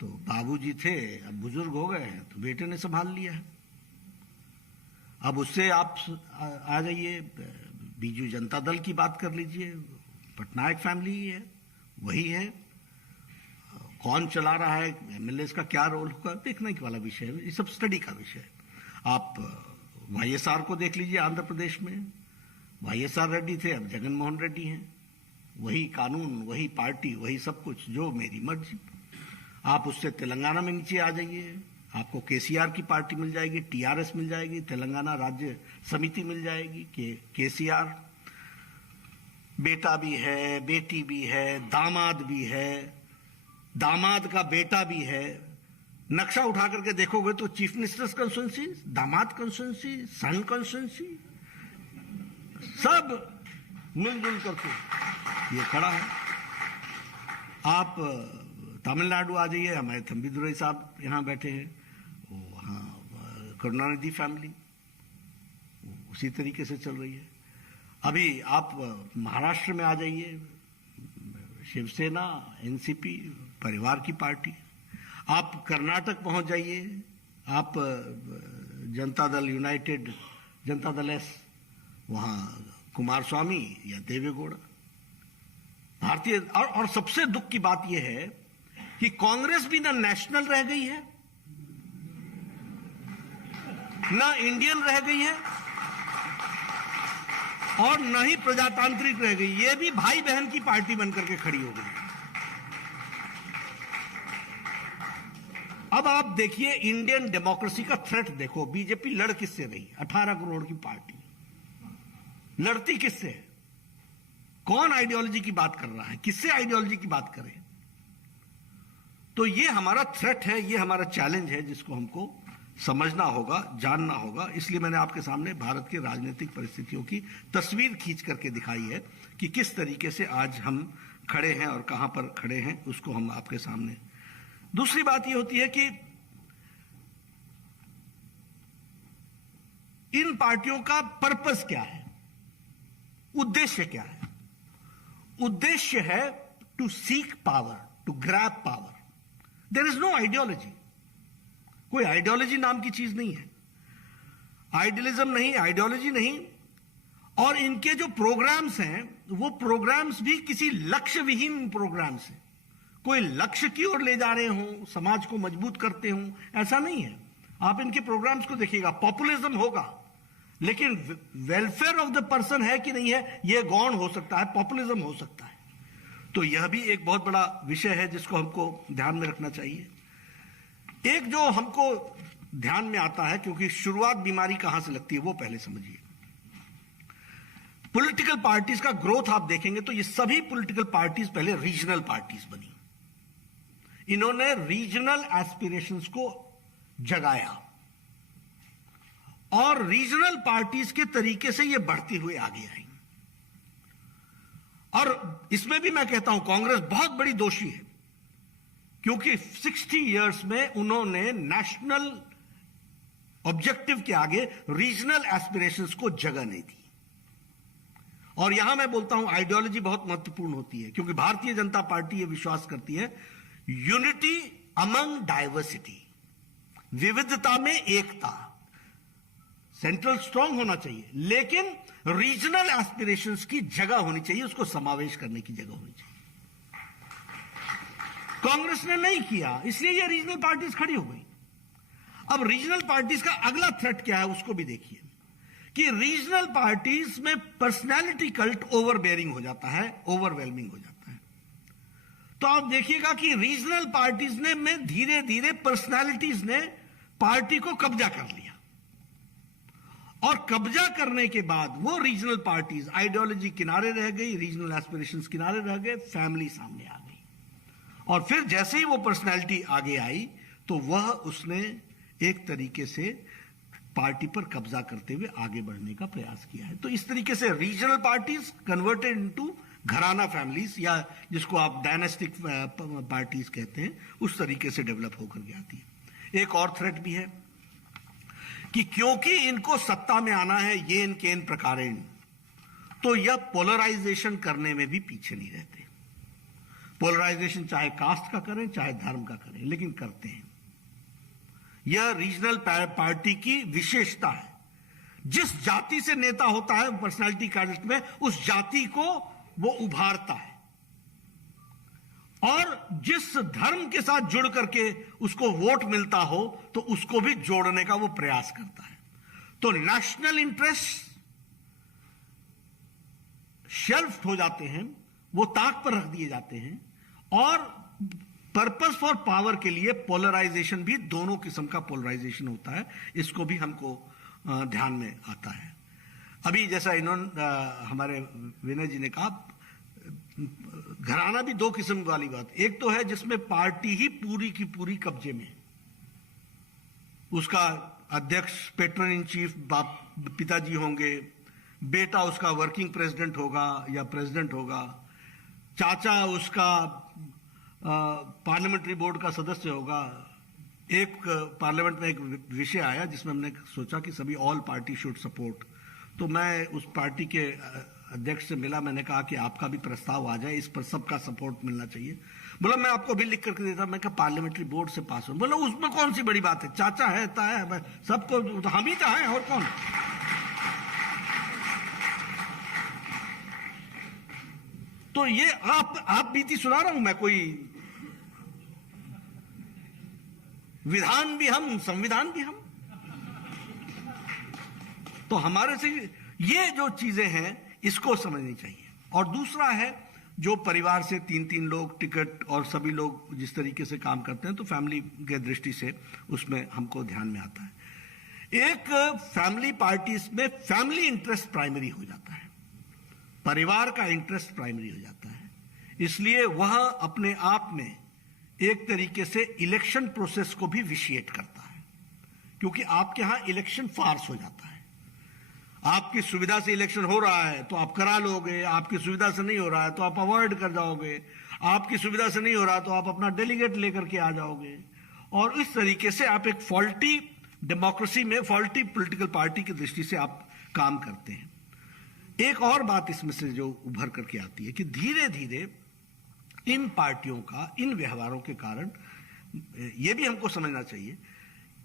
तो बाबूजी थे, अब बुजुर्ग हो गए हैं, तो बेटे ने संभाल लिया है। अब उससे आप आ जाइए, बीजू जनता दल की बात कर लीजिए, पटनायक फैमिली ही है, वही है। कौन चला रहा है, एमएलए का क्या रोल होगा, देखने वाला विषय है, ये सब स्टडी का विषय है। आप वाईएसआर को देख लीजिए, आंध्र प्रदेश में वाईएसआर रेड्डी थे, अब जगनमोहन रेड्डी हैं, वही कानून, वही पार्टी, वही सब कुछ, जो मेरी मर्जी। आप उससे तेलंगाना में नीचे आ जाइए, आपको केसीआर की पार्टी मिल जाएगी, टीआरएस मिल जाएगी, तेलंगाना राज्य समिति मिल जाएगी, केसीआर। बेटा भी है, बेटी भी है, दामाद भी है, दामाद का बेटा भी है। नक्शा उठा करके देखोगे तो चीफ मिनिस्टर्स कंस्टिट्यूंसी, दामाद कंस्टिट्यूंसी, सन कंस्टिट्यूंसी, सब मिलजुल करके ये खड़ा है। आप तमिलनाडु आ जाइए, हमारे थम्बीदुरई साहब यहाँ बैठे हैं, वहाँ करुणानिधि फैमिली उसी तरीके से चल रही है। अभी आप महाराष्ट्र में आ जाइए, शिवसेना, एनसीपी, परिवार की पार्टी। आप कर्नाटक पहुंच जाइए, आप जनता दल यूनाइटेड, जनता दल एस, वहां कुमार स्वामी या देवेगौड़ा। भारतीय और सबसे दुख की बात यह है कि कांग्रेस भी ना नेशनल रह गई है, ना इंडियन रह गई है, और न ही प्रजातांत्रिक रह गई। ये भी भाई बहन की पार्टी बनकर के खड़ी हो गई। अब आप देखिए, इंडियन डेमोक्रेसी का थ्रेट देखो। बीजेपी लड़ किससे रही? 18 करोड़ की पार्टी लड़ती किससे है? कौन आइडियोलॉजी की बात कर रहा है? किससे आइडियोलॉजी की बात करें? तो ये हमारा थ्रेट है, ये हमारा चैलेंज है, जिसको हमको समझना होगा, जानना होगा। इसलिए मैंने आपके सामने भारत की राजनीतिक परिस्थितियों की तस्वीर खींच करके दिखाई है कि किस तरीके से आज हम खड़े हैं और कहां पर खड़े हैं, उसको हम आपके सामने। दूसरी बात यह होती है कि इन पार्टियों का पर्पस क्या है, उद्देश्य क्या है? उद्देश्य है to seek power, to grab power. There is no ideology. कोई आइडियोलॉजी नाम की चीज नहीं है, आइडियलिज्म नहीं, आइडियोलॉजी नहीं. और इनके जो प्रोग्राम्स हैं वो प्रोग्राम्स भी किसी लक्ष्य विहीन प्रोग्राम्स हैं. कोई लक्ष्य की ओर ले जा रहे हों, समाज को मजबूत करते हों, ऐसा नहीं है. आप इनके प्रोग्राम्स को देखिएगा, पॉपुलिज्म होगा लेकिन वेलफेयर ऑफ द पर्सन है कि नहीं है, यह गौण हो सकता है, पॉपुलिज्म हो सकता है. तो यह भी एक बहुत बड़ा विषय है जिसको हमको ध्यान में रखना चाहिए. एक जो हमको ध्यान में आता है, क्योंकि शुरुआत बीमारी कहां से लगती है वो पहले समझिए. पॉलिटिकल पार्टीज का ग्रोथ आप देखेंगे तो ये सभी पॉलिटिकल पार्टीज पहले रीजनल पार्टीज बनी. इन्होंने रीजनल एस्पिरेशंस को जगाया और रीजनल पार्टीज के तरीके से ये बढ़ती हुई आगे आई. और इसमें भी मैं कहता हूं कांग्रेस बहुत बड़ी दोषी है, क्योंकि 60 इयर्स में उन्होंने नेशनल ऑब्जेक्टिव के आगे रीजनल एस्पिरेशंस को जगह नहीं दी. और यहां मैं बोलता हूं आइडियोलॉजी बहुत महत्वपूर्ण होती है, क्योंकि भारतीय जनता पार्टी यह विश्वास करती है यूनिटी अमंग डाइवर्सिटी, विविधता में एकता. सेंट्रल स्ट्रांग होना चाहिए लेकिन रीजनल एस्पिरेशंस की जगह होनी चाहिए, उसको समावेश करने की जगह होनी चाहिए. कांग्रेस ने नहीं किया, इसलिए ये रीजनल पार्टीज खड़ी हो गई. अब रीजनल पार्टीज का अगला थ्रेट क्या है उसको भी देखिए, कि रीजनल पार्टीज में पर्सनैलिटी कल्ट ओवरबेयरिंग हो जाता है, ओवरवेलमिंग हो जाता है. तो आप देखिएगा कि रीजनल पार्टीज ने में धीरे धीरे पर्सनैलिटीज ने पार्टी को कब्जा कर लिया. और कब्जा करने के बाद वो रीजनल पार्टीज, आइडियोलॉजी किनारे रह गई, रीजनल एस्पिरेशंस किनारे रह गए, फैमिली सामने आ गई. और फिर जैसे ही वो पर्सनैलिटी आगे आई तो वह उसने एक तरीके से पार्टी पर कब्जा करते हुए आगे बढ़ने का प्रयास किया है. तो इस तरीके से रीजनल पार्टीज कन्वर्टेड इनटू घराना फैमिलीज, या जिसको आप डायनेस्टिक पार्टीज कहते हैं, उस तरीके से डेवलप होकर के आती है. एक और थ्रेट भी है कि क्योंकि इनको सत्ता में आना है ये इनके इन प्रकारेण, तो यह पोलराइजेशन करने में भी पीछे नहीं रहते. पोलराइजेशन चाहे कास्ट का करें चाहे धर्म का करें, लेकिन करते हैं. यह रीजनल पार्टी की विशेषता है. जिस जाति से नेता होता है पर्सनालिटी कास्ट में, उस जाति को वो उभारता है, और जिस धर्म के साथ जुड़ करके उसको वोट मिलता हो तो उसको भी जोड़ने का वो प्रयास करता है. तो नेशनल इंटरेस्ट शेल्फ हो जाते हैं, वो ताक पर रख दिए जाते हैं, और पर्पस फॉर पावर के लिए पोलराइजेशन भी, दोनों किस्म का पोलराइजेशन होता है. इसको भी हमको ध्यान में आता है. अभी जैसा इन्होंने हमारे विनय जी ने कहा, घराना भी दो किस्म वाली बात. एक तो है जिसमें पार्टी ही पूरी की पूरी कब्जे में, उसका अध्यक्ष पेट्रन इन चीफ पिताजी होंगे, बेटा उसका वर्किंग प्रेसिडेंट होगा या प्रेसिडेंट होगा, चाचा उसका पार्लियामेंट्री बोर्ड का सदस्य होगा. एक पार्लियामेंट में एक विषय आया जिसमें हमने सोचा कि सभी ऑल पार्टी शुड सपोर्ट. तो मैं उस पार्टी के अध्यक्ष से मिला, मैंने कहा कि आपका भी प्रस्ताव आ जाए, इस पर सबका सपोर्ट मिलना चाहिए. बोला मैं आपको भी लिख करके देता. मैं कहा पार्लियामेंट्री बोर्ड से पास हो. बोला उसमें कौन सी बड़ी बात है, चाचा है, ताया है, सबको हम ही चाहें और कौन. तो ये आप बीती सुना रहा हूं मैं, कोई विधान भी हम, संविधान भी हम. तो हमारे से ये जो चीजें हैं इसको समझनी चाहिए. और दूसरा है जो परिवार से 3-3 लोग टिकट और सभी लोग जिस तरीके से काम करते हैं, तो फैमिली के दृष्टि से उसमें हमको ध्यान में आता है. एक फैमिली पार्टीज में फैमिली इंटरेस्ट प्राइमरी हो जाता है, परिवार का इंटरेस्ट प्राइमरी हो जाता है. इसलिए वह अपने आप में एक तरीके से इलेक्शन प्रोसेस को भी विशिएट करता है, क्योंकि आपके यहां इलेक्शन फार्स हो जाता है. आपकी सुविधा से इलेक्शन हो रहा है तो आप करा लोगे, आपकी सुविधा से नहीं हो रहा है तो आप अवॉइड कर जाओगे, आपकी सुविधा से नहीं हो रहा तो आप अपना डेलीगेट लेकर के आ जाओगे. और इस तरीके से आप एक फॉल्टी डेमोक्रेसी में फॉल्टी पॉलिटिकल पार्टी की दृष्टि से आप काम करते हैं। एक और बात इसमें से जो उभर करके आती है कि धीरे धीरे इन पार्टियों का इन व्यवहारों के कारण यह भी हमको समझना चाहिए,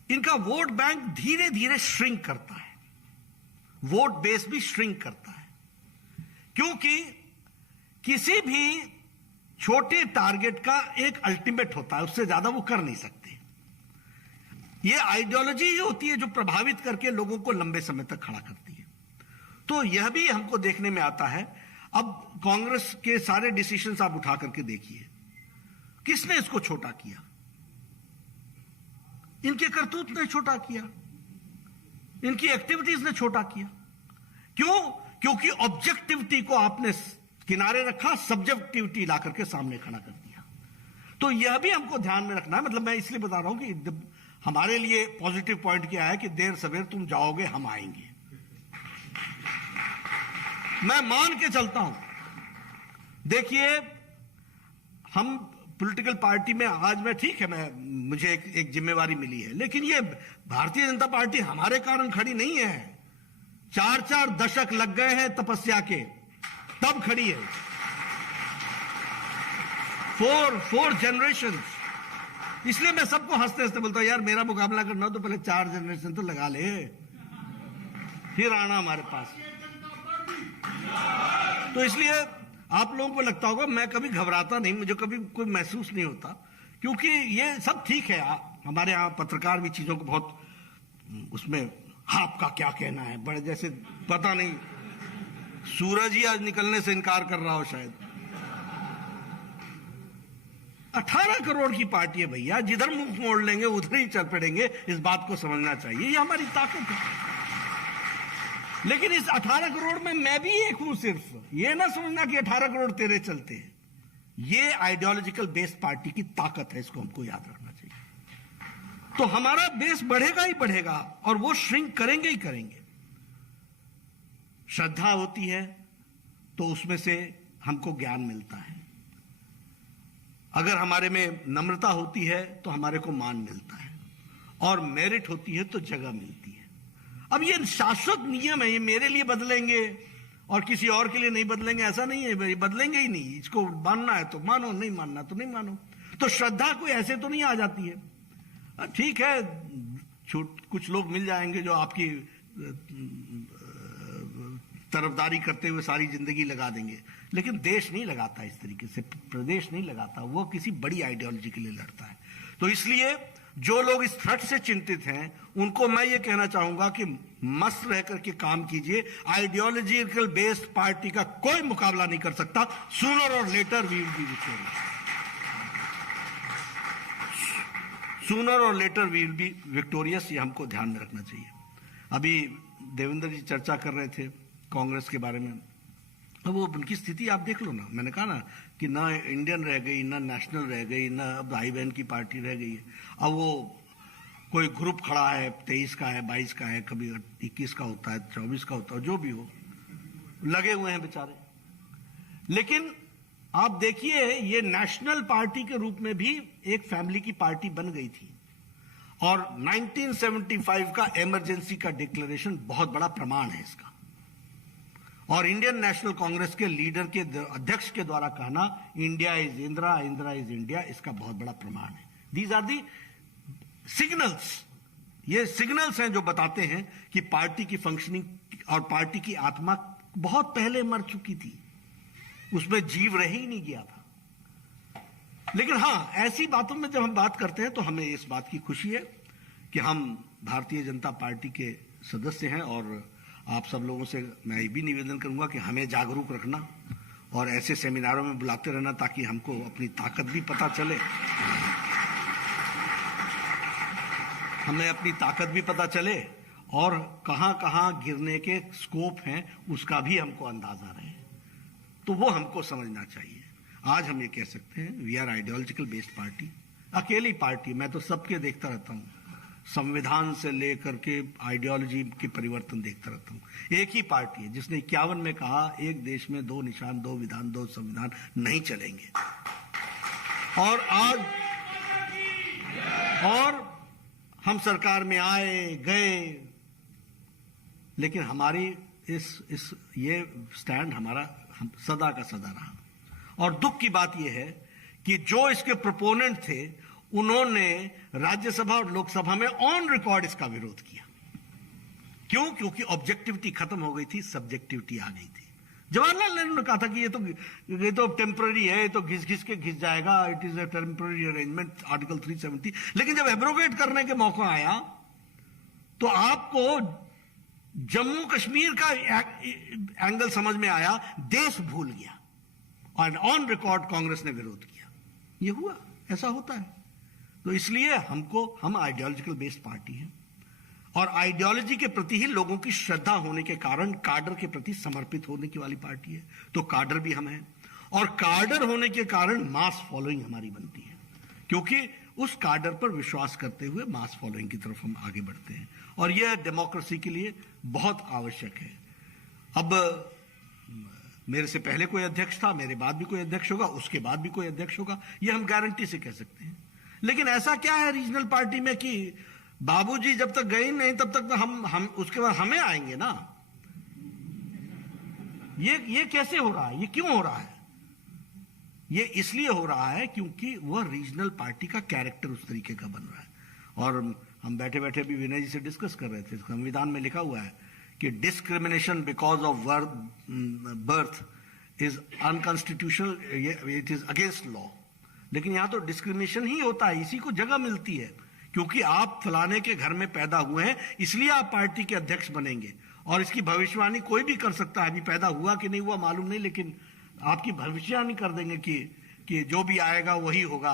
इनका वोट बैंक धीरे धीरे श्रिंक करता है, वोट बेस भी श्रिंक करता है, क्योंकि किसी भी छोटे टारगेट का एक अल्टीमेट होता है, उससे ज्यादा वो कर नहीं सकते। ये आइडियोलॉजी होती है जो प्रभावित करके लोगों को लंबे समय तक खड़ा करती है। तो यह भी हमको देखने में आता है। अब कांग्रेस के सारे डिसीजंस आप उठा करके देखिए, किसने इसको छोटा किया? इनके करतूत ने छोटा किया, इनकी एक्टिविटीज ने छोटा किया। क्यों? क्योंकि ऑब्जेक्टिविटी को आपने किनारे रखा, सब्जेक्टिविटी ला करके सामने खड़ा कर दिया। तो यह भी हमको ध्यान में रखना है। मतलब मैं इसलिए बता रहा हूं कि हमारे लिए पॉजिटिव पॉइंट क्या है कि देर सवेर तुम जाओगे, हम आएंगे। मैं मान के चलता हूं। देखिए, हम पॉलिटिकल पार्टी में आज मैं ठीक है, मुझे एक जिम्मेवारी मिली है, लेकिन ये भारतीय जनता पार्टी हमारे कारण खड़ी नहीं है। 4-4 दशक लग गए हैं तपस्या के, तब खड़ी है। 4 जनरेशंस। इसलिए मैं सबको हंसते हंसते बोलता हूं, यार मेरा मुकाबला करना हो तो पहले 4 जनरेशन तो लगा ले, फिर आना हमारे पास। तो इसलिए आप लोगों को लगता होगा मैं कभी घबराता नहीं, मुझे कभी कोई महसूस नहीं होता, क्योंकि ये सब ठीक है। हमारे यहां पत्रकार भी चीजों को बहुत उसमें आपका क्या कहना है, बड़े जैसे पता नहीं सूरज ही आज निकलने से इनकार कर रहा हो शायद। 18 करोड़ की पार्टी है भैया, जिधर मुंह मोड़ लेंगे उधर ही चल पड़ेंगे। इस बात को समझना चाहिए, ये हमारी ताकत है। लेकिन इस 18 करोड़ में मैं भी एक हूं। सिर्फ ये ना समझना कि 18 करोड़ तेरे चलते हैं। ये आइडियोलॉजिकल बेस्ड पार्टी की ताकत है, इसको हमको याद रखना चाहिए। तो हमारा बेस बढ़ेगा ही बढ़ेगा और वो श्रिंक करेंगे ही करेंगे। श्रद्धा होती है तो उसमें से हमको ज्ञान मिलता है, अगर हमारे में नम्रता होती है तो हमारे को मान मिलता है, और मेरिट होती है तो जगह मिलती है। अब ये शाश्वत नियम है, ये मेरे लिए बदलेंगे और किसी और के लिए नहीं बदलेंगे ऐसा नहीं है। ये बदलेंगे ही नहीं। इसको मानना है तो मानो, नहीं मानना तो नहीं मानो। तो श्रद्धा कोई ऐसे तो नहीं आ जाती है। ठीक है, कुछ लोग मिल जाएंगे जो आपकी तरफदारी करते हुए सारी जिंदगी लगा देंगे, लेकिन देश नहीं लगाता इस तरीके से, प्रदेश नहीं लगाता, वो किसी बड़ी आइडियोलॉजी के लिए लड़ता है। तो इसलिए जो लोग इस थ्रेट से चिंतित हैं उनको मैं ये कहना चाहूंगा कि मस्त रह करके काम कीजिए। आइडियोलॉजिकल बेस्ड पार्टी का कोई मुकाबला नहीं कर सकता। Sooner or later we will be victorious. Sooner or later we will be victorious, ये हमको ध्यान में रखना चाहिए। अभी देवेंद्र जी चर्चा कर रहे थे कांग्रेस के बारे में। अब वो उनकी स्थिति आप देख लो ना। मैंने कहा ना कि ना इंडियन रह गई, ना नेशनल रह गई, ना अब भाई बहन की पार्टी रह गई है। अब वो कोई ग्रुप खड़ा है, 23 का है, 22 का है, कभी 21 का होता है, 24 का होता है, जो भी हो, लगे हुए हैं बेचारे। लेकिन आप देखिए, ये नेशनल पार्टी के रूप में भी एक फैमिली की पार्टी बन गई थी, और 1975 का इमरजेंसी का डिक्लेरेशन बहुत बड़ा प्रमाण है इसका। और इंडियन नेशनल कांग्रेस के लीडर के अध्यक्ष के द्वारा कहना India is Indira, Indira is India, इसका बहुत बड़ा प्रमाण है। These are the signals. ये सिग्नल्स हैं जो बताते हैं कि पार्टी की फंक्शनिंग और पार्टी की आत्मा बहुत पहले मर चुकी थी, उसमें जीव रह ही नहीं गया था। लेकिन हां, ऐसी बातों में जब हम बात करते हैं तो हमें इस बात की खुशी है कि हम भारतीय जनता पार्टी के सदस्य हैं, और आप सब लोगों से मैं ये भी निवेदन करूंगा कि हमें जागरूक रखना और ऐसे सेमिनारों में बुलाते रहना ताकि हमको अपनी ताकत भी पता चले, हमें अपनी ताकत भी पता चले, और कहां कहां गिरने के स्कोप हैं उसका भी हमको अंदाजा रहे। तो वो हमको समझना चाहिए। आज हम ये कह सकते हैं we are ideological based party. अकेली पार्टी, मैं तो सबके देखता रहता हूं, संविधान से लेकर के आइडियोलॉजी के परिवर्तन देखता रहता हूं। एक ही पार्टी है जिसने 51 में कहा एक देश में 2 निशान, 2 विधान, 2 संविधान नहीं चलेंगे। और आज हम सरकार में आए गए, लेकिन हमारी ये स्टैंड हमारा सदा का सदा रहा। और दुख की बात यह है कि जो इसके प्रोपोनेंट थे उन्होंने राज्यसभा और लोकसभा में ऑन रिकॉर्ड इसका विरोध किया। क्यों? क्योंकि ऑब्जेक्टिविटी खत्म हो गई थी, सब्जेक्टिविटी आ गई थी। जवाहरलाल नेहरू ने कहा था कि ये तो टेम्पररी है, ये तो घिस के घिस जाएगा, it is a temporary arrangement, article 370। लेकिन जब एब्रोगेट करने के मौका आया तो आपको जम्मू कश्मीर का एंगल समझ में आया, देश भूल गया और ऑन रिकॉर्ड कांग्रेस ने विरोध किया। ये हुआ, ऐसा होता है। तो इसलिए हम आइडियोलॉजिकल बेस्ड पार्टी हैं और आइडियोलॉजी के प्रति ही लोगों की श्रद्धा होने के कारण काडर के प्रति समर्पित होने की वाली पार्टी है। तो काडर भी हम हैं और काडर होने के कारण मास फॉलोइंग हमारी बनती है, क्योंकि उस काडर पर विश्वास करते हुए मास फॉलोइंग की तरफ हम आगे बढ़ते हैं और यह डेमोक्रेसी के लिए बहुत आवश्यक है। अब मेरे से पहले कोई अध्यक्ष था, मेरे बाद भी कोई अध्यक्ष होगा, उसके बाद भी कोई अध्यक्ष होगा, यह हम गारंटी से कह सकते हैं। लेकिन ऐसा क्या है रीजनल पार्टी में कि बाबूजी जब तक गए नहीं तब तक तो हम उसके बाद हमें आएंगे ना। ये कैसे हो रहा है? ये क्यों हो रहा है? ये इसलिए हो रहा है क्योंकि वह रीजनल पार्टी का कैरेक्टर उस तरीके का बन रहा है। और हम बैठे बैठे भी विनय जी से डिस्कस कर रहे थे, संविधान में लिखा हुआ है कि discrimination because of birth is unconstitutional, it is against law. लेकिन यहां तो डिस्क्रिमिनेशन ही होता है, इसी को जगह मिलती है क्योंकि आप फलाने के घर में पैदा हुए हैं इसलिए आप पार्टी के अध्यक्ष बनेंगे। और इसकी भविष्यवाणी कोई भी कर सकता है, अभी पैदा हुआ कि नहीं हुआ मालूम नहीं, लेकिन आपकी भविष्यवाणी कर देंगे कि जो भी आएगा वही होगा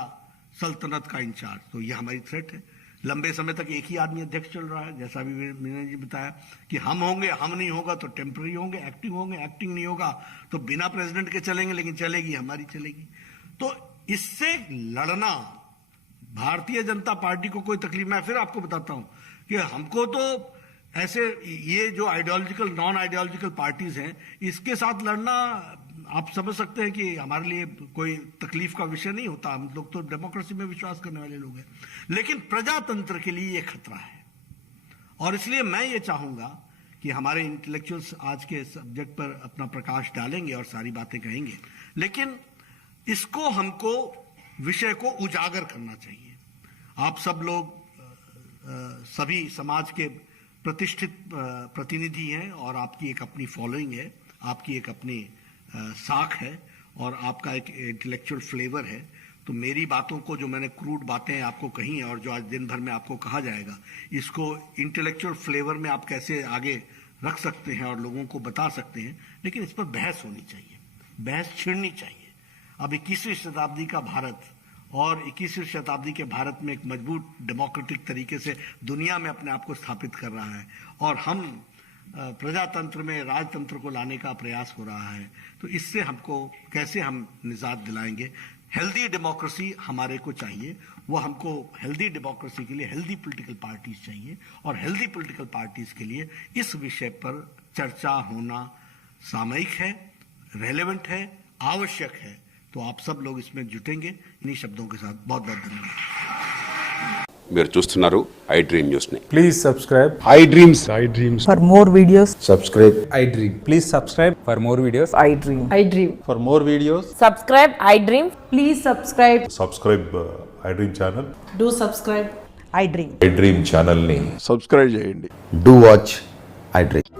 सल्तनत का इंचार्ज। तो ये हमारी थ्रेट है। लंबे समय तक एक ही आदमी अध्यक्ष चल रहा है, जैसा भी मैंने जी बताया कि हम होंगे, हम नहीं होगा तो टेम्पररी होंगे, एक्टिंग नहीं होगा तो बिना प्रेसिडेंट के चलेंगे, लेकिन चलेगी हमारी चलेगी। तो इससे लड़ना भारतीय जनता पार्टी को कोई तकलीफ। मैं फिर आपको बताता हूं कि हमको तो ऐसे ये जो आइडियोलॉजिकल नॉन आइडियोलॉजिकल पार्टीज हैं इसके साथ लड़ना आप समझ सकते हैं कि हमारे लिए कोई तकलीफ का विषय नहीं होता। हम लोग तो डेमोक्रेसी में विश्वास करने वाले लोग हैं, लेकिन प्रजातंत्र के लिए ये खतरा है। और इसलिए मैं ये चाहूंगा कि हमारे इंटेलेक्चुअल्स आज के सब्जेक्ट पर अपना प्रकाश डालेंगे और सारी बातें कहेंगे, लेकिन इसको हमको विषय को उजागर करना चाहिए। आप सब लोग सभी समाज के प्रतिष्ठित प्रतिनिधि हैं और आपकी एक अपनी फॉलोइंग है, आपकी एक अपनी साख है और आपका एक इंटेलेक्चुअल फ्लेवर है। तो मेरी बातों को, जो मैंने क्रूड बातें आपको कही हैं और जो आज दिन भर में आपको कहा जाएगा, इसको इंटेलेक्चुअल फ्लेवर में आप कैसे आगे रख सकते हैं और लोगों को बता सकते हैं। लेकिन इस पर बहस होनी चाहिए, बहस छिड़नी चाहिए। अब 21वीं शताब्दी का भारत और 21वीं शताब्दी के भारत में एक मजबूत डेमोक्रेटिक तरीके से दुनिया में अपने आप को स्थापित कर रहा है और हम प्रजातंत्र में राजतंत्र को लाने का प्रयास हो रहा है। तो इससे हमको कैसे हम निजात दिलाएंगे? हेल्दी डेमोक्रेसी हमारे को चाहिए, वो हमको हेल्दी डेमोक्रेसी के लिए हेल्दी पॉलिटिकल पार्टीज चाहिए और हेल्दी पॉलिटिकल पार्टीज के लिए इस विषय पर चर्चा होना सामयिक है, रेलेवेंट है, आवश्यक है। तो आप सब लोग इसमें जुटेंगे। इन्हीं शब्दों के साथ बहुत बहुत धन्यवाद। మీరు చూస్తున్నారు ఐ డ్రీమ్ న్యూస్ ని. Please subscribe I dreams For more videos, subscribe I Dream. please subscribe for more videos. I dream. I dream. For more videos, Subscribe. I dream. Please subscribe. Subscribe I dream channel. Do subscribe. I dream. I dream ఛానల్ని subscribe చేయండి. Do watch I Dream.